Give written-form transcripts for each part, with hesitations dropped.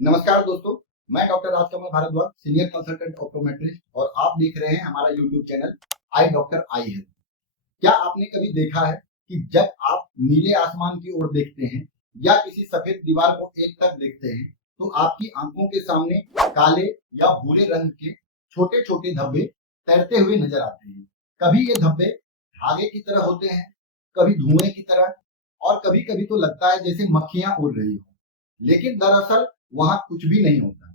नमस्कार दोस्तों, मैं doctor Rajkamal Bhardwaj, senior consultant optometrist और आप देख रहे हैं हमारा YouTube channel eye doctor eye health. क्या आपने कभी देखा है कि जब आप नीले आसमान की ओर देखते हैं या किसी सफेद दीवार को एकटक देखते हैं तो आपकी आंखों के सामने काले या भूरे रंग के छोटे छोटे धब्बे तैरते हुए नजर आते हैं। कभी ये धब्बे धागे की तरह होते हैं, कभी धुएं की तरह और कभी कभी तो लगता है जैसे मक्खियां उड़ रही हो, लेकिन दरअसल वहां कुछ भी नहीं होता।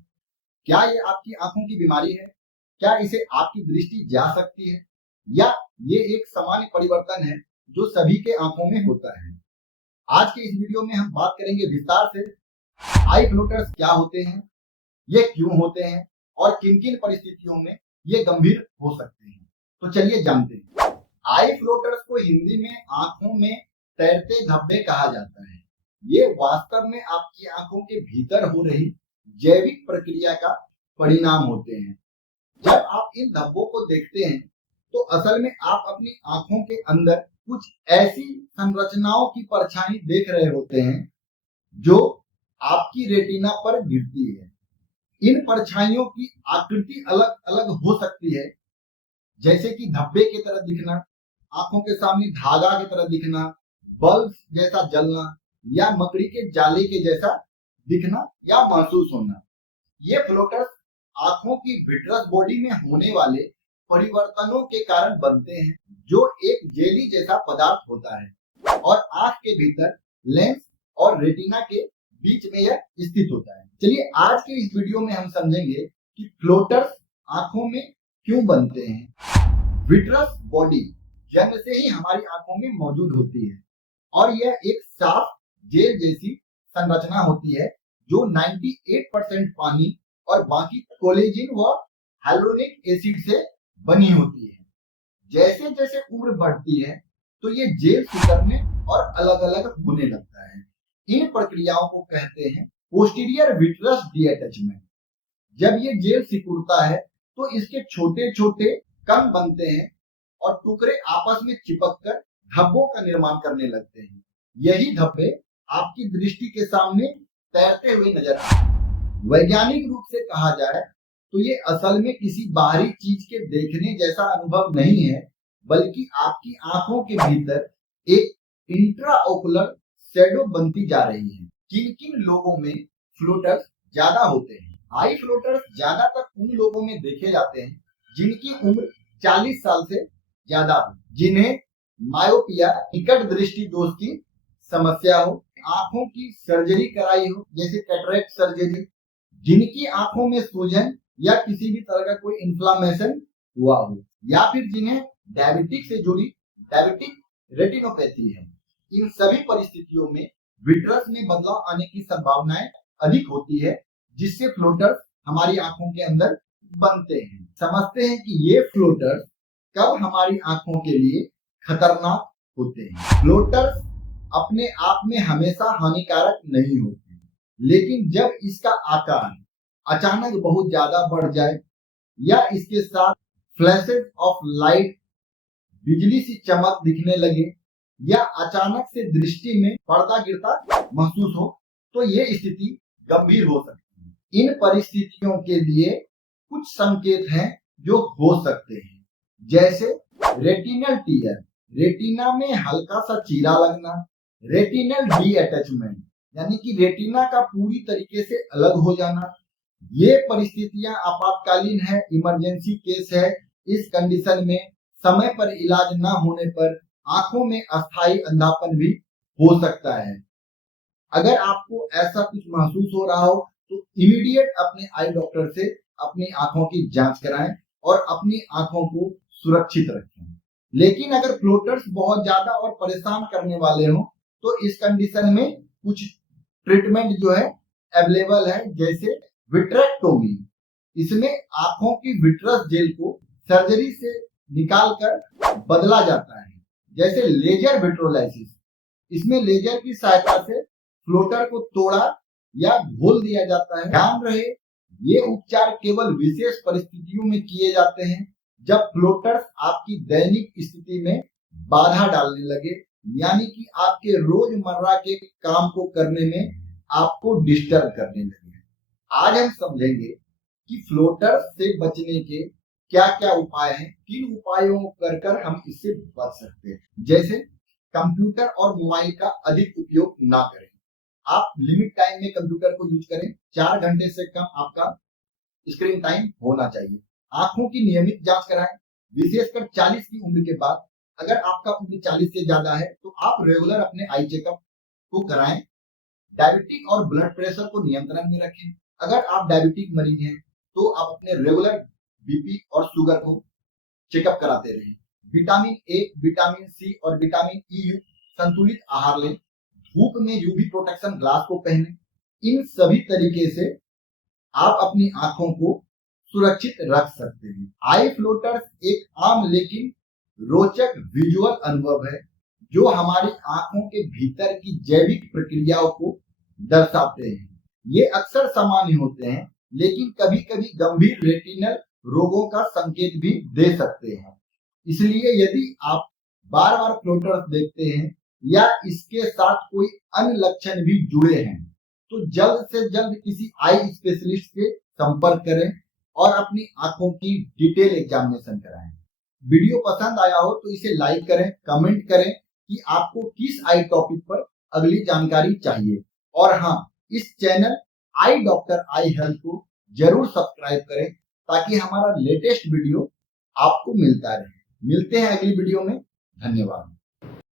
क्या ये आपकी आंखों की बीमारी है? क्या इसे आपकी दृष्टि जा सकती है, या ये एक सामान्य परिवर्तन है जो सभी के आंखों में होता है? आज के इस वीडियो में हम बात करेंगे विस्तार से आई फ्लोटर्स क्या होते हैं, ये क्यों होते हैं और किन किन परिस्थितियों में ये गंभीर हो सकते हैं। तो चलिए जानते हैं। आई फ्लोटर्स को हिंदी में आंखों में तैरते धब्बे कहा जाता है। ये वास्तव में आपकी आंखों के भीतर हो रही जैविक प्रक्रिया का परिणाम होते हैं। जब आप इन धब्बों को देखते हैं तो असल में आप अपनी आंखों के अंदर कुछ ऐसी संरचनाओं की परछाई देख रहे होते हैं जो आपकी रेटिना पर गिरती है। इन परछाइयों की आकृति अलग अलग हो सकती है, जैसे कि धब्बे की तरह दिखना, आंखों के सामने धागा की तरह दिखना, बल्ब जैसा जलना या मकड़ी के जाले के जैसा दिखना या महसूस होना। ये फ्लोटर्स आंखों की विट्रस बॉडी में होने वाले परिवर्तनों के कारण बनते हैं, जो एक जेली जैसा पदार्थ होता है और आंख के भीतर लेंस और रेटिना के बीच में यह स्थित होता है। चलिए आज के इस वीडियो में हम समझेंगे कि फ्लोटर्स आंखों में क्यों बनते हैं। विट्रस बॉडी जन्म से ही हमारी आंखों में मौजूद होती है और यह एक साफ जेल जैसी संरचना होती है जो 98% पानी और बाकी कोलेजिन व हाइलुरोनिक एसिड से बनी होती है। जैसे जैसे उम्र बढ़ती है तो ये जेल सिकुड़ने और अलग अलग होने लगता है। इन प्रक्रियाओं को कहते हैं पोस्टीरियर विट्रस डीअटैचमेंट। जब ये जेल सिकुड़ता है तो इसके छोटे छोटे कण बनते हैं और टुकड़े आपस में चिपककर धब्बों का निर्माण करने लगते हैं। यही धब्बे आपकी दृष्टि के सामने तैरते हुए नजर आते हैं। वैज्ञानिक रूप से कहा जाए तो ये असल में किसी बाहरी चीज के देखने जैसा अनुभव नहीं है, बल्कि आपकी आंखों के भीतर एक इंट्राओकुलर शैडो बनती जा रही है। किन किन लोगों में फ्लोटर्स ज्यादा होते हैं? आई फ्लोटर्स ज्यादातर उन लोगों में देखे जाते हैं जिनकी उम्र 40 साल से ज्यादा हो, जिन्हें मायोपिया निकट दृष्टि दोष की समस्या हो, आंखों की सर्जरी कराई हो जैसे कैटरेक्ट सर्जरी, जिनकी आंखों में सूजन या किसी भी तरह का कोई इन्फ्लामेशन हुआ हो, या फिर जिन्हें डायबिटिक से जुड़ी डायबिटिक रेटिनोपैथी है। इन सभी परिस्थितियों में विट्रस में बदलाव आने की संभावनाएं अधिक होती है, जिससे फ्लोटर्स हमारी आंखों के अंदर बनते हैं। समझते हैं कि ये फ्लोटर्स कब हमारी आंखों के लिए खतरनाक होते हैं। फ्लोटर्स अपने आप में हमेशा हानिकारक नहीं होते, लेकिन जब इसका आकार अचानक बहुत ज्यादा बढ़ जाए या इसके साथ फ्लैशेस ऑफ लाइट, बिजली सी चमक दिखने लगे या अचानक से दृष्टि में पर्दा गिरता महसूस हो, तो ये स्थिति गंभीर हो सकती है। इन परिस्थितियों के लिए कुछ संकेत हैं जो हो सकते हैं, जैसे रेटिनल टीयर, रेटिना में हल्का सा चीरा लगना, रेटिनल डीअटैचमेंट यानी कि रेटिना का पूरी तरीके से अलग हो जाना। ये परिस्थितियां आपातकालीन है, इमरजेंसी केस है। इस कंडीशन में समय पर इलाज न होने पर आंखों में अस्थायी अंधापन भी हो सकता है। अगर आपको ऐसा कुछ महसूस हो रहा हो तो इमीडिएट अपने आई डॉक्टर से अपनी आंखों की जांच कराएं और अपनी आंखों को सुरक्षित रखें। लेकिन अगर फ्लोटर्स बहुत ज्यादा और परेशान करने वाले हो तो इस कंडीशन में कुछ ट्रीटमेंट जो है अवेलेबल है, जैसे विट्रेक्टोमी। इसमें आंखों की विट्रस जेल को सर्जरी से निकालकर बदला जाता है, जैसे लेजर विट्रोलाइसिस। इसमें लेजर की सहायता से फ्लोटर को तोड़ा या घोल दिया जाता है। ध्यान रहे, ये उपचार केवल विशेष परिस्थितियों में किए जाते हैं, जब फ्लोटर्स आपकी दैनिक स्थिति में बाधा डालने लगे, यानी कि आपके रोजमर्रा के काम को करने में आपको डिस्टर्ब करने लगे। आज हम समझेंगे कि फ्लोटर से बचने के क्या क्या उपाय हैं, किन उपायों को कर कर हम इससे बच सकते हैं। जैसे कंप्यूटर और मोबाइल का अधिक उपयोग ना करें। आप लिमिट टाइम में कंप्यूटर को यूज करें। 4 घंटे से कम आपका स्क्रीन टाइम होना चाहिए। आंखों की नियमित जांच कराएं, विशेषकर 40 की उम्र के बाद। अगर आपका उम्र 40 से ज्यादा है तो आप रेगुलर अपने आई चेकअप को कराएं। डायबिटिक और ब्लड प्रेशर को नियंत्रण में रखें। अगर आप डायबिटिक मरीज हैं तो आप अपने रेगुलर बीपी और शुगर को चेकअप कराते रहें। विटामिन ए, विटामिन सी और विटामिन ई युक्त संतुलित आहार लें। धूप में यूवी प्रोटेक्शन ग्लास को पहने। इन सभी तरीके से आप अपनी आंखों को सुरक्षित रख सकते हैं। आई फ्लोटर्स एक आम लेकिन रोचक विजुअल अनुभव है जो हमारी आंखों के भीतर की जैविक प्रक्रियाओं को दर्शाते हैं। ये अक्सर सामान्य होते हैं लेकिन कभी कभी गंभीर रेटिनल रोगों का संकेत भी दे सकते हैं। इसलिए यदि आप बार बार फ्लोटर्स देखते हैं या इसके साथ कोई अन्य लक्षण भी जुड़े हैं तो जल्द से जल्द किसी आई स्पेशलिस्ट से संपर्क करें और अपनी आंखों की डिटेल एग्जामिनेशन कराएं। वीडियो पसंद आया हो तो इसे लाइक करें, कमेंट करें कि आपको किस आई टॉपिक पर अगली जानकारी चाहिए। और हाँ, इस channel eye doctor eye health को जरूर सब्सक्राइब करें ताकि हमारा लेटेस्ट वीडियो आपको मिलता रहे। मिलते हैं अगली वीडियो में। धन्यवाद।